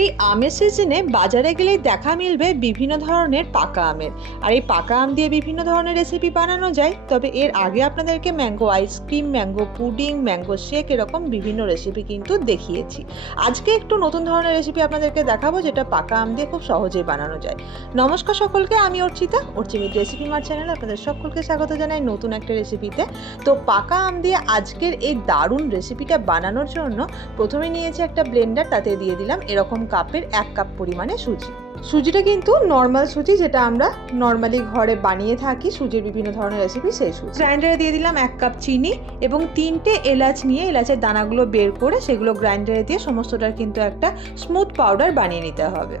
এই আমের সিজনে বাজারে গেলেই দেখা মিলবে বিভিন্ন ধরনের পাকা আমের। আর এই পাকা আম দিয়ে বিভিন্ন ধরনের রেসিপি বানানো যায়, তবে এর আগে আপনাদেরকে mango ice cream mango pudding mango shake এরকম বিভিন্ন রেসিপি কিন্তু দেখিয়েছি। আজকে একটু নতুন ধরনের রেসিপি আপনাদেরকে দেখাবো, যেটা পাকা আম দিয়ে খুব সহজেই বানানো যায়। নমস্কার সকলকে, আমি অর্চিতা। অর্চিমিত রেসিপি মার চ্যানেল আপনাদের সকলকে স্বাগত জানাই নতুন একটা রেসিপিতে তো। পাকা আম দিয়ে আজকের এই দারুণ রেসিপিটা বানানোর জন্য প্রথমে নিয়েছি একটা ব্লেন্ডার তাতে দিয়ে দিলাম এরকম কাপের এক কাপ পরিমাণে সুজি। সুজিটা কিন্তু নর্মাল সুজি যেটা আমরা নর্মালি ঘরে বানিয়ে থাকি, সুজির বিভিন্ন ধরনের রেসিপি সেই সুজি। গ্রাইন্ডারে দিয়ে দিলাম এক কাপ চিনি এবং তিনটে এলাচ নিয়ে এলাচের দানাগুলো বের করে সেগুলো গ্রাইন্ডারে দিয়ে সমস্তটার কিন্তু একটা স্মুথ পাউডার বানিয়ে নিতে হবে।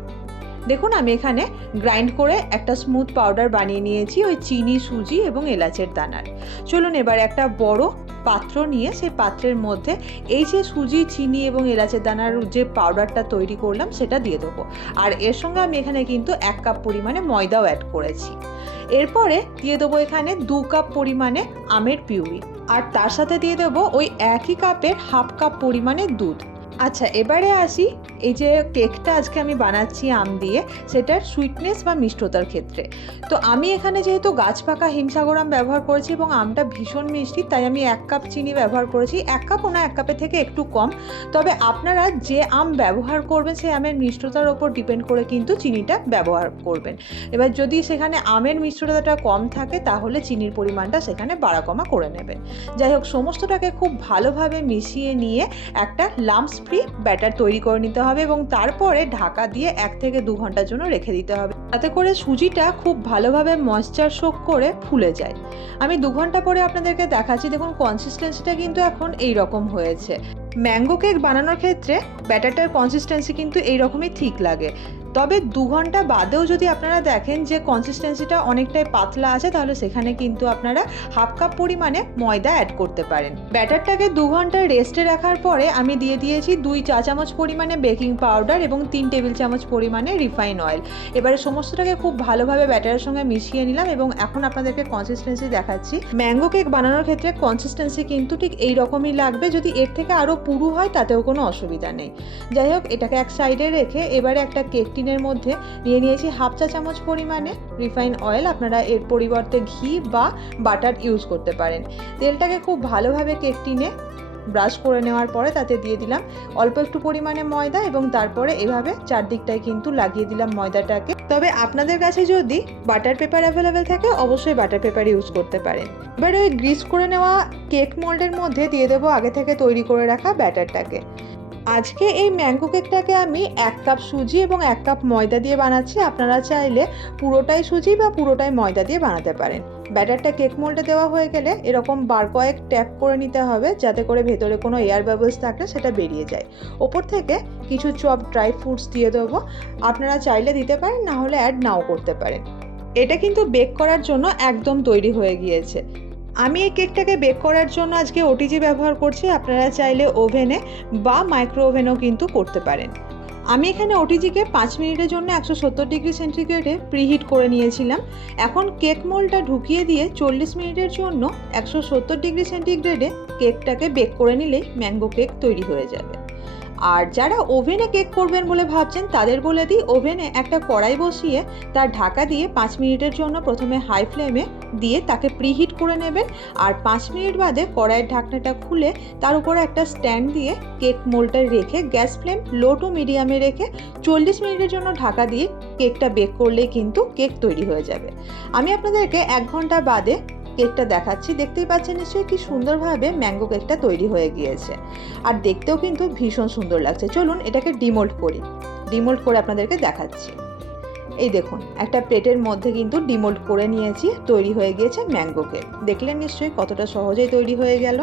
দেখুন, আমি এখানে গ্রাইন্ড করে একটা স্মুথ পাউডার বানিয়ে নিয়েছি ওই চিনি, সুজি এবং এলাচের দানার। চলুন এবার একটা বড় পাত্র নিয়ে সেই পাত্রের মধ্যে এই যে সুজি, চিনি এবং এলাচের দানার যে পাউডারটা তৈরি করলাম সেটা দিয়ে দেবো। আর এর সঙ্গে আমি এখানে কিন্তু এক কাপ পরিমাণে ময়দাও অ্যাড করেছি। এরপরে দিয়ে দেবো এখানে দু কাপ পরিমাণে আমের পিউরি। আর তার সাথে দিয়ে দেবো ওই একই কাপের হাফ কাপ পরিমাণে দুধ। আচ্ছা এবারে আসি। এই যে কেকটা আজকে আমি বানাচ্ছি আম দিয়ে, সেটার সুইটনেস বা মিষ্টতার ক্ষেত্রে। তো আমি এখানে যেহেতু গাছ পাকা হিমসাগর আম ব্যবহার করেছি এবং আমটা ভীষণ মিষ্টি, তাই আমি এক কাপ চিনি ব্যবহার করেছি। এক কাপ না, এক কাপের থেকে একটু কম। তবে আপনারা যে আম ব্যবহার করবেন, সেই আমের মিষ্টতার ওপর ডিপেন্ড করে কিন্তু চিনিটা ব্যবহার করবেন। এবার যদি সেখানে আমের মিষ্টতাটা কম থাকে, তাহলে চিনির পরিমাণটা সেখানে বাড়া কমা করে নেবেন। যাই হোক, সমস্তটাকে খুব ভালোভাবে মিশিয়ে নিয়ে একটা লাম্পস ফ্রি ব্যাটার তৈরি করে নিতে হবে এবং তারপরে ঢাকা দিয়ে এক থেকে দু ঘণ্টার জন্য রেখে দিতে হবে। তাতে করে সুজিটা খুব ভালোভাবে ময়শ্চার শোক করে ফুলে যায়। আমি দু ঘণ্টা পরে আপনাদেরকে দেখাচ্ছি, দেখুন কনসিস্টেন্সিটা কিন্তু এখন এই রকম হয়েছে। ম্যাঙ্গো কেক বানানোর ক্ষেত্রে ব্যাটারটার কনসিস্টেন্সি কিন্তু এইরকমই ঠিক লাগে। তবে দু ঘণ্টা বাদেও যদি আপনারা দেখেন যে কনসিস্টেন্সিটা অনেকটাই পাতলা আছে, তাহলে সেখানে কিন্তু আপনারা হাফ কাপ পরিমাণে ময়দা অ্যাড করতে পারেন। ব্যাটারটাকে দু ঘণ্টা রেস্টে রাখার পরে আমি দিয়ে দিয়েছি দুই চা চামচ পরিমাণে বেকিং পাউডার এবং তিন টেবিল চামচ পরিমাণে রিফাইন অয়েল এবারে সমস্তটাকে খুব ভালোভাবে ব্যাটারের সঙ্গে মিশিয়ে নিলাম এবং এখন আপনাদেরকে কনসিস্টেন্সি দেখাচ্ছি। ম্যাঙ্গো কেক বানানোর ক্ষেত্রে কনসিস্টেন্সি কিন্তু ঠিক এই রকমই লাগবে, যদি এর থেকে আরও পুরু হয়, তাতেও কোনো অসুবিধা নেই। যাই হোক, এটাকে এক সাইডে রেখে এবারে একটা কেক টিনের মধ্যে নিয়ে নিয়েছি হাফ চা চামচ পরিমাণে রিফাইন অয়েল। আপনারা এর পরিবর্তে ঘি বা বাটার ইউজ করতে পারেন। তেলটাকে খুব ভালোভাবে কেক টিনে ব্রাশ করে নেওয়ার পরে তাতে দিয়ে দিলাম অল্প একটু পরিমাণে ময়দা এবং তারপরে এভাবে চারদিকটায় কিন্তু লাগিয়ে দিলাম ময়দাটাকে। তবে আপনাদের কাছে যদি বাটার পেপার অ্যাভেলেবেল থাকে, অবশ্যই বাটার পেপার ইউজ করতে পারেন। এবার ওই গ্রিস করে নেওয়া কেক মোল্ডের মধ্যে দিয়ে দেবো আগে থেকে তৈরি করে রাখা ব্যাটারটাকে। আজকে এই ম্যাঙ্গো কেকটাকে আমি এক কাপ সুজি এবং এক কাপ ময়দা দিয়ে বানাচ্ছি। আপনারা চাইলে পুরোটাই সুজি বা পুরোটাই ময়দা দিয়ে বানাতে পারেন। ব্যাটারটা কেক মোল্ডে দেওয়া হয়ে গেলে এরকম বার কয়েক ট্যাপ করে নিতে হবে যাতে করে ভেতরে কোনো এয়ার বাবলস থাকলে সেটা বেরিয়ে যায়। ওপর থেকে কিছু চপ ড্রাই ফ্রুটস দিয়ে দেবো। আপনারা চাইলে দিতে পারেন, না হলে অ্যাড নাও করতে পারেন। এটা কিন্তু বেক করার জন্য একদম তৈরি হয়ে গিয়েছে। আমি এই কেকটাকে বেক করার জন্য আজকে ওটিজি ব্যবহার করছি। আপনারা চাইলে ওভেনে বা মাইক্রো ওভেনও কিন্তু করতে পারেন। আমি এখানে ওটিজিকে পাঁচ মিনিটের জন্য একশো সত্তর ডিগ্রি সেন্টিগ্রেডে প্রিহিট করে নিয়েছিলাম। এখন কেক মোলটা ঢুকিয়ে দিয়ে চল্লিশ মিনিটের জন্য একশো সত্তর ডিগ্রি সেন্টিগ্রেডে কেকটাকে বেক করে নিলেই ম্যাঙ্গো কেক তৈরি হয়ে যাবে। আর যারা ওভেনে কেক করবেন বলে ভাবছেন, তাদের বলে দিই, ওভেনে একটা কড়াই বসিয়ে তার ঢাকা দিয়ে পাঁচ মিনিটের জন্য প্রথমে হাই ফ্লেমে দিয়ে তাকে প্রিহিট করে নেবেন। আর পাঁচ মিনিট বাদে কড়াইয়ের ঢাকনাটা খুলে তার উপরে একটা স্ট্যান্ড দিয়ে কেক মোলটা রেখে গ্যাস ফ্লেম লো টু মিডিয়ামে রেখে চল্লিশ মিনিটের জন্য ঢাকা দিয়ে কেকটা বেক করলেই কিন্তু কেক তৈরি হয়ে যাবে। আমি আপনাদেরকে এক ঘণ্টা বাদে কেকটা দেখাচ্ছি, দেখতেই পাচ্ছেন নিশ্চয়ই কি সুন্দরভাবে ম্যাঙ্গো কেকটা তৈরি হয়ে গিয়েছে। আর দেখতেও কিন্তু ভীষণ সুন্দর লাগছে। চলুন এটাকে ডিমোল্ড করি। ডিমোল্ড করে আপনাদেরকে দেখাচ্ছি। এই দেখুন, একটা প্লেটের মধ্যে কিন্তু ডিমোল্ড করে নিয়েছি, তৈরি হয়ে গিয়েছে ম্যাঙ্গো কেক দেখলেন নিশ্চয়ই কতটা সহজেই তৈরি হয়ে গেল।